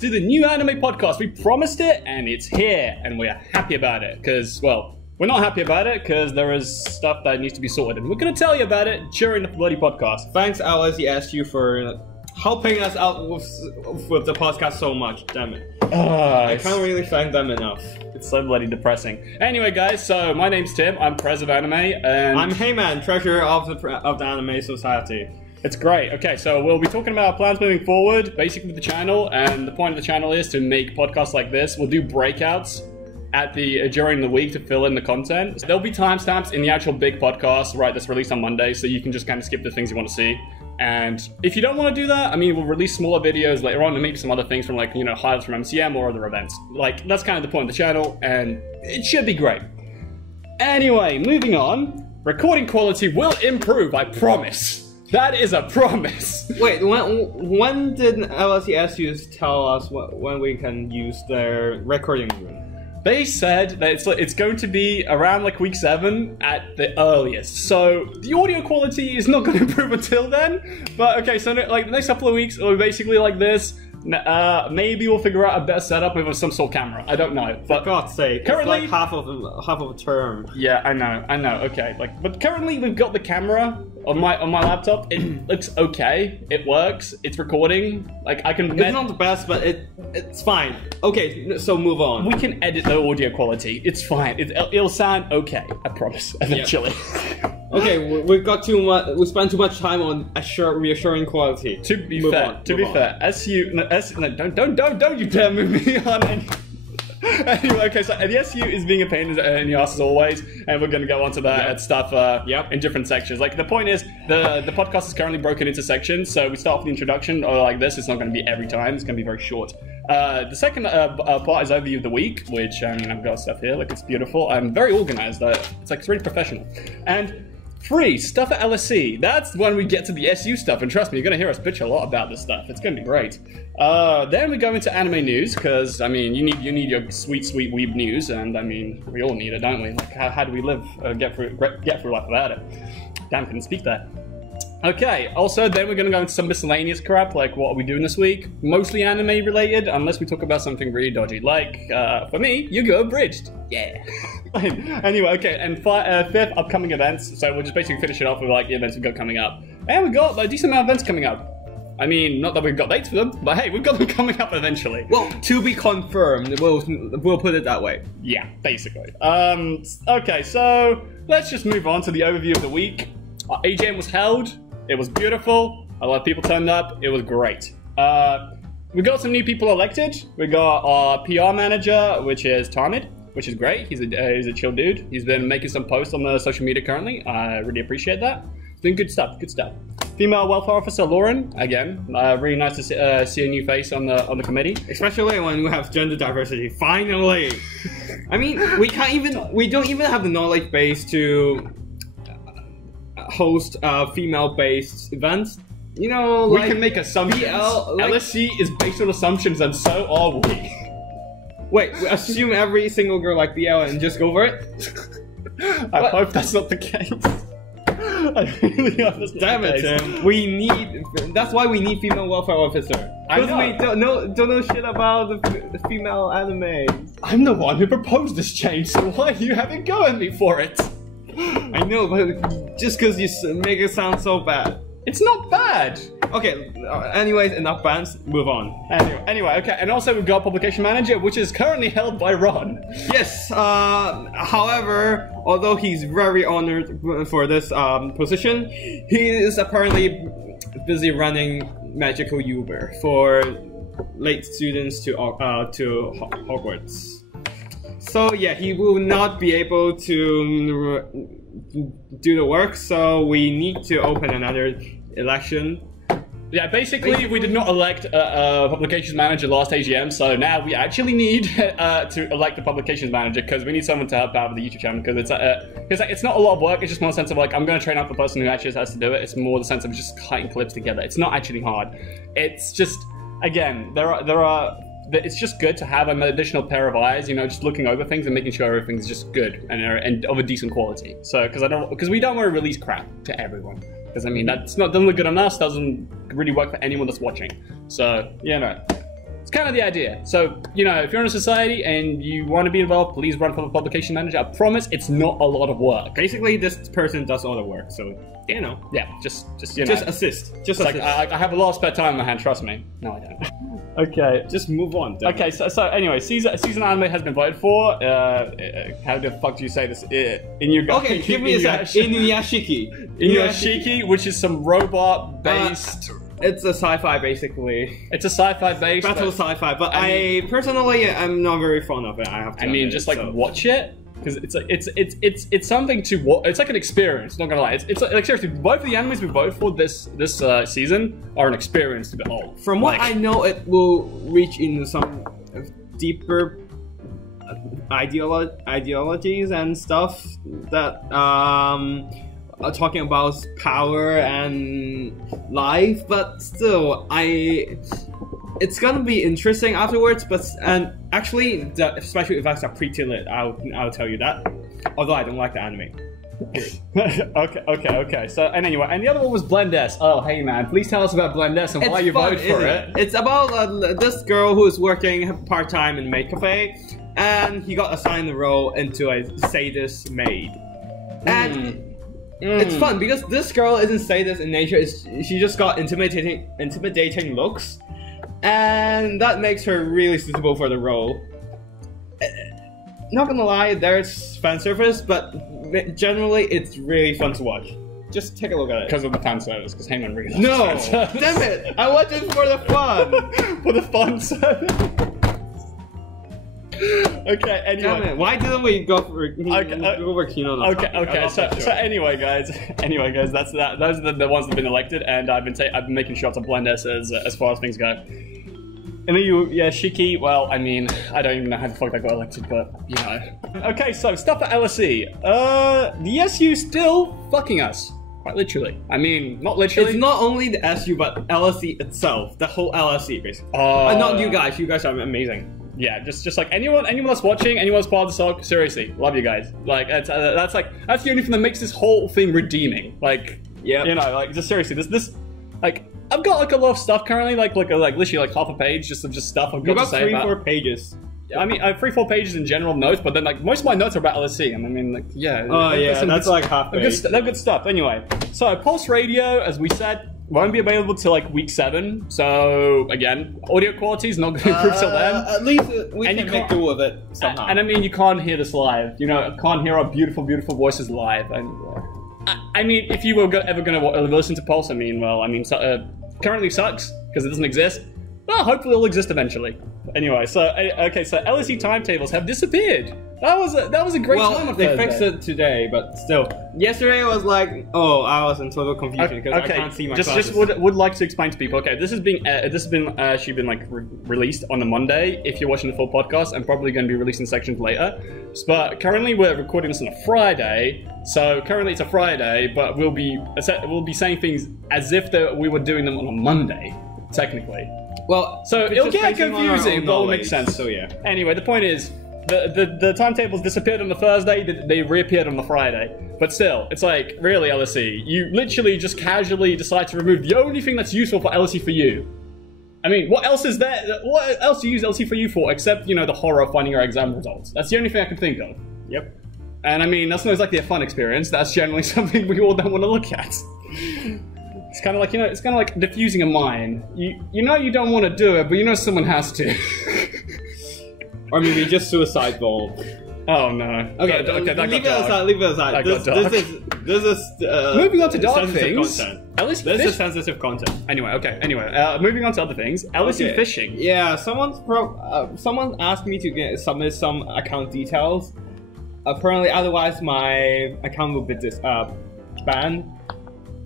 to the new anime podcast. We promised it, and it's here, and we are happy about it. Because, well, we're not happy about it because there is stuff that needs to be sorted, and we're going to tell you about it during the bloody podcast. Thanks, LSESU, for helping us out with the podcast so much. Damn it. I can't really thank them enough. It's so bloody depressing. Anyway, guys, so my name's Tim. I'm Pres of Anime, and I'm Hei Man, treasurer of the Anime Society. It's great. Okay, so we'll be talking about our plans moving forward, basically with the channel, and the point of the channel is to make podcasts like this. We'll do breakouts at during the week to fill in the content. There'll be timestamps in the actual big podcast, right, that's released on Monday, so you can just kind of skip the things you want to see. And if you don't want to do that, I mean, we'll release smaller videos later on and maybe some other things from, like, you know, highlights from MCM or other events. Like, that's kind of the point of the channel, and it should be great. Anyway, moving on. Recording quality will improve, I promise. That is a promise. Wait, when did LSESU tell us when we can use their recording room? They said that it's going to be around like week 7 at the earliest. So the audio quality is not going to improve until then. But okay, so like the next couple of weeks will be basically like this. Maybe we'll figure out a better setup with some sort of camera. I don't know. But for God's sake, currently it's like half of a term. Yeah, I know. Okay, but currently we've got the camera on my laptop. It looks okay. It works. It's recording. Like I can. It's not the best, but it's fine. Okay, so move on. We can edit the audio quality. It's fine. It'll sound okay. I promise. Eventually. Yep. Okay, we've got too much. We spent too much time on reassuring quality. To be fair, SU. No, don't you dare move me on. Anyway, okay, so the SU is being a pain in the ass as always, and we're going to go on to that stuff in different sections. Like, the point is, the podcast is currently broken into sections, so we start with the introduction, or like this. It's not going to be every time. It's going to be very short. The second part is overview of the week, which, I mean, I've got stuff here. Like, it's beautiful. I'm very organized. It's like, it's really professional. And free stuff at LSE. That's when we get to the SU stuff, and trust me, you're going to hear us bitch a lot about this stuff. It's going to be great. Then we go into anime news, because, I mean, you need your sweet weeb news, and, I mean, we all need it, don't we? Like, how do we live, get through life without it? Damn, couldn't speak there. Okay, also, then we're going to go into some miscellaneous crap, like what are we doing this week? Mostly anime related, unless we talk about something really dodgy, like, for me, Yu-Gi-Oh! Abridged. Yeah. Anyway, okay, and fifth, upcoming events, so we'll just basically finish it off with, like, the events we've got coming up. And we've got a decent amount of events coming up. I mean, not that we've got dates for them, but hey, we've got them coming up eventually. Well, to be confirmed, we'll put it that way. Yeah, basically. Okay, so let's just move on to the overview of the week. Our AGM was held. It was beautiful. A lot of people turned up. It was great. We got some new people elected. We got our PR manager, which is Tamid, which is great. He's a chill dude. He's been making some posts on the social media currently. I really appreciate that. It's been good stuff. Good stuff. Female welfare officer Lauren, again, really nice to see a new face on the committee, especially when we have gender diversity. Finally, I mean, we don't even have the knowledge base to host female-based events. You know, like, we can make assumptions. LSE is based on assumptions, and so are we. Wait, we assume every single girl like BL and just go for it? I hope that's not the case. I really hope that's not the case. Damn it, Tim. That's why we need female welfare officer. Because we don't know shit about the female anime. I'm the one who proposed this change, so why are you having go at me for it? I know, but just because you make it sound so bad. It's not bad. Okay, anyways, enough bans, move on. Anyway, okay, and also we've got publication manager, which is currently held by Ron. Yes, however, although he's very honored for this position, he is apparently busy running Magical Uber for late students to Hogwarts. So yeah, he will not be able to do the work, so we need to open another election. Yeah, basically we did not elect a publications manager last AGM, so now we actually need to elect a publications manager, because we need someone to help out with the YouTube channel, because it's not a lot of work. It's just more a sense of, like, I'm going to train up the person who actually has to do it. It's more the sense of just cutting clips together. It's not actually hard. It's just, again, it's just good to have an additional pair of eyes, you know, just looking over things and making sure everything's just good and of a decent quality. So, because we don't want to release crap to everyone. Because, I mean, doesn't look good on us, doesn't really work for anyone that's watching. So, yeah, no. It's kind of the idea. So, you know, if you're in a society and you want to be involved, please run for the publication manager. I promise it's not a lot of work. Basically, this person does all the work, so, you know. Yeah, just you know. Just assist. Just like, assist. I have a lot of spare time on my hand, trust me. No, I don't. Okay. Just move on. Okay, so anyway, season anime has been voted for. How the fuck do you say this? Okay, give me a sec. Inuyashiki. Inuyashiki, which is some robot-based... it's a sci-fi, basically. It's a sci-fi based... Battle sci-fi, but I personally am not very fond of it, I have to admit, just, like, watch it. Because it's something to watch. It's like an experience. Not gonna lie. It's like seriously, both of the animes we voted for this season are an experience to behold. From what I know, it will reach into some deeper ideologies and stuff that are talking about power and life. But still, it's gonna be interesting afterwards, and actually the special effects are pretty lit. I'll tell you that. Although I don't like the anime. okay. So and anyway, and the other one was Blend S. Oh, hey man, please tell us about Blend S and why you voted for it. It's about this girl who is working part time in a maid cafe, and he got assigned the role into a sadist maid, and. It's fun because this girl isn't sadist in nature. She just got intimidating looks, and that makes her really suitable for the role. Not gonna lie, there's fan service, but generally it's really fun to watch. Just take a look at it. Because of the fan service, because Hei Man really loves No! fan service. Damn it! I watch it for the fun! For the fun service. Okay, anyway. Damn it, why didn't we go for Kino? Okay. So anyway, guys, that's that. Those are the ones that have been elected, and I've been making shots of Blend S as far as things go. And then Shiki. Well, I mean, I don't even know how the fuck that got elected, but you know. Okay, so stuff at LSE. The SU still fucking us. Quite literally. I mean, not literally. It's not only the SU, but LSE itself. The whole LSE, basically. Not you guys. You guys are amazing. Yeah, just like anyone that's watching, anyone that's part of the SOC, seriously, love you guys. Like that's the only thing that makes this whole thing redeeming. Like, yeah, you know, like just seriously, this like I've got like a lot of stuff currently, like literally like half a page just of stuff I've got to say about. 3-4 pages. I mean, I have 3-4 pages in general notes, but then like most of my notes are about LSE, and I mean, like, yeah. Oh yeah, that's like half page. They're good stuff. Anyway, so Pulse Radio, as we said, won't be available till like week 7. So again, audio quality is not going to improve till then. At least we can make do with it somehow. And I mean, you can't hear this live. You know, can't hear our beautiful, beautiful voices live. And I mean, if you were ever going to listen to Pulse, I mean, currently sucks because it doesn't exist. Well, hopefully it'll exist eventually. Anyway, so LSE timetables have disappeared. That was a great time on they Thursday. fixed it today, but still. Yesterday was like, oh, I was in total confusion because I can't see my classes. Just would like to explain to people. Okay, this has been actually been like released on a Monday if you're watching the full podcast, and probably going to be released in sections later. But currently we're recording this on a Friday, so currently it's a Friday, but we'll be saying things as if we were doing them on a Monday, technically. Well, so it'll get confusing, but it'll make sense. So yeah. Anyway, the point is, the timetables disappeared on the Thursday, they reappeared on the Friday. But still, it's like, really, LSE, you literally just casually decide to remove the only thing that's useful for LSE for you. I mean, what else is there? What else do you use LSE for you for, except, you know, the horror of finding your exam results? That's the only thing I can think of. Yep. And I mean, that's not exactly a fun experience. That's generally something we all don't want to look at. It's kind of like, you know, it's kind of like diffusing a mine. You know you don't want to do it, but you know someone has to. Or maybe just suicide bomb. Oh no. Okay, leave it aside. This is moving on to dark things. This is sensitive content. Anyway, moving on to other things. LSE phishing. Yeah, someone asked me to submit some account details. Apparently, otherwise my account will be banned.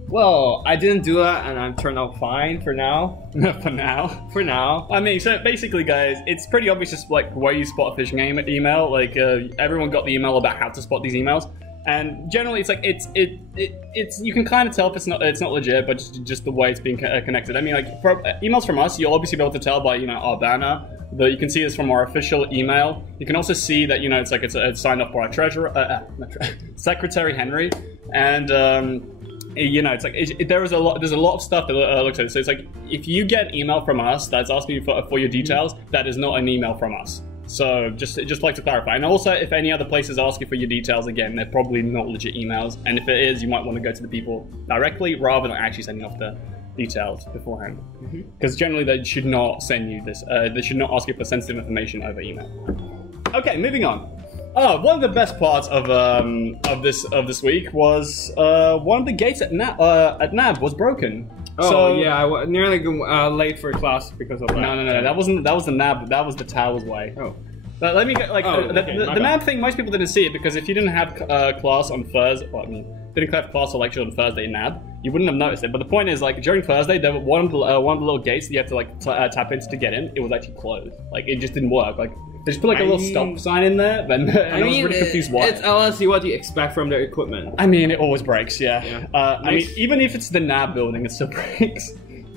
Well, I didn't do that, and I'm turned out fine for now. For now. I mean, so basically, guys, it's pretty obvious just like where you spot a phishing email. Like everyone got the email about how to spot these emails, and generally, it's like it's you can kind of tell if it's not legit, but just the way it's being connected. I mean, like for emails from us, you'll obviously be able to tell by our banner. You can see this from our official email. You can also see that it's signed off by our treasurer, Secretary Henry, and you know, it's like there's a lot of stuff that looks at it. So it's like if you get an email from us that's asking you for your details, that is not an email from us. So just like to clarify. And also, if any other places ask you for your details, again, they're probably not legit emails. And if it is, you might want to go to the people directly rather than actually sending off the details beforehand. Because generally, they should not send you this. They should not ask you for sensitive information over email. Okay, moving on. One of the best parts of this week was one of the gates at NAB was broken. Oh, so, yeah, I was nearly late for class because of that. No, that was the NAB. That was the Towers way. Oh. But let me get, like, the NAB thing, most people didn't see it because if you didn't have class on Thursday, well, I mean, didn't have class or lecture on Thursday in NAB, you wouldn't have noticed it. But the point is, like, during Thursday, there were one of the little gates that you have to, like, tap into to get in. It was actually closed. Like, it just didn't work. Like, they just put, like, a little stop sign in there, and I was really confused why. It's LSE, what do you expect from their equipment? I mean, it always breaks, yeah. I mean, even if it's the NAB building, it still breaks.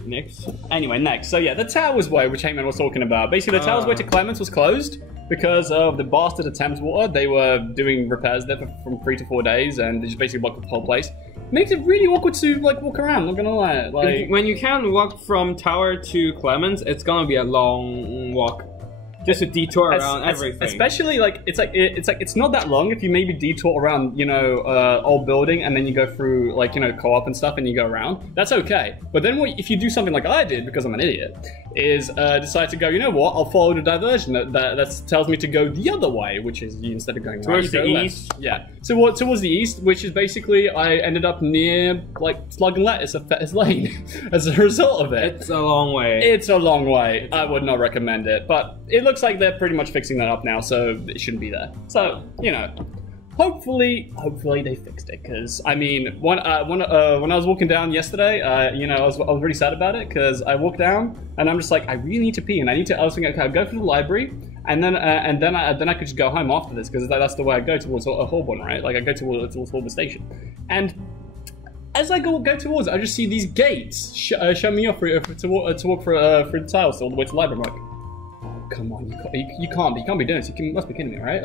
Next. Anyway, next. So yeah, the Towers Way, which Hei Man was talking about. Basically, the Towers Way to Clements was closed because of the bastard at Thames Water. They were doing repairs there from 3 to 4 days, and they just basically blocked the whole place. Makes it really awkward to like walk around. Not gonna lie. Like when you can walk from Tower to Clements, it's gonna be a long walk. Just a detour around everything. Especially like it's not that long if you maybe detour around, you know, old building and then you go through like, you know, co-op and stuff and you go around. That's okay. But then if you do something like I did because I'm an idiot, is decide to go, you know what? I'll follow the diversion that tells me to go the other way, which is instead of going towards right, the east. Yeah. So towards the east, which is basically I ended up near like Slug and Lettuce of Fetters Lane as a result of it. It's a long way. It's a long way. I would not recommend it, but it looks like they're pretty much fixing that up now, so it shouldn't be there. So, you know, hopefully they fixed it. Because I mean, when I was walking down yesterday, you know, I was really sad about it because I walked down and I'm just like, I really need to pee, and I was thinking, okay, I'll go to the library, and then I could just go home after this because that's the way I go towards Holborn, right? Like I go towards Holborn Station, and as I go towards it, I just see these gates show me off to walk through the tiles all the way to the library. I'm like, come on, you can't be doing this. You must be kidding me, right?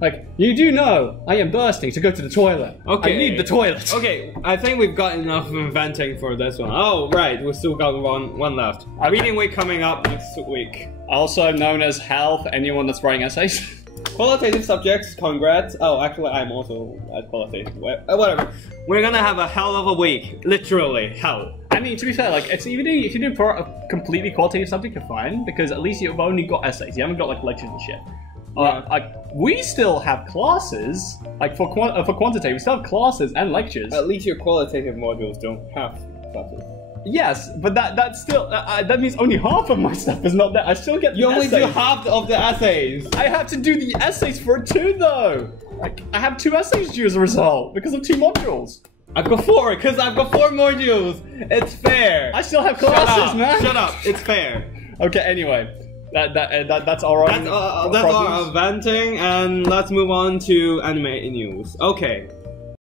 Like you do know I am bursting to go to the toilet. Okay, I need the toilet. Okay, I think we've got enough venting for this one. Oh right, we still got one left. Okay. Reading week coming up next week. Also known as hell for anyone that's writing essays. Qualitative subjects, congrats. Oh, actually, I'm also at qualitative. Whatever. We're gonna have a hell of a week. Literally, hell. I mean, to be fair, like, it's even if you do a completely qualitative subject, you're fine, because at least you've only got essays. You haven't got, like, lectures and shit. Like, we still have classes, like, for quantitative, we still have classes and lectures. At least your qualitative modules don't have classes. Yes, but that still that means only half of my stuff is not there. I still get the You only essays. do half of the essays. I have to do the essays for it too, though. Like, I have 2 essays due as a result because of 2 modules. I've got 4 because I've got 4 modules. It's fair. I still have classes, man. Shut up. It's fair. Okay. Anyway, that's all right. That's all venting, and let's move on to anime news. Okay.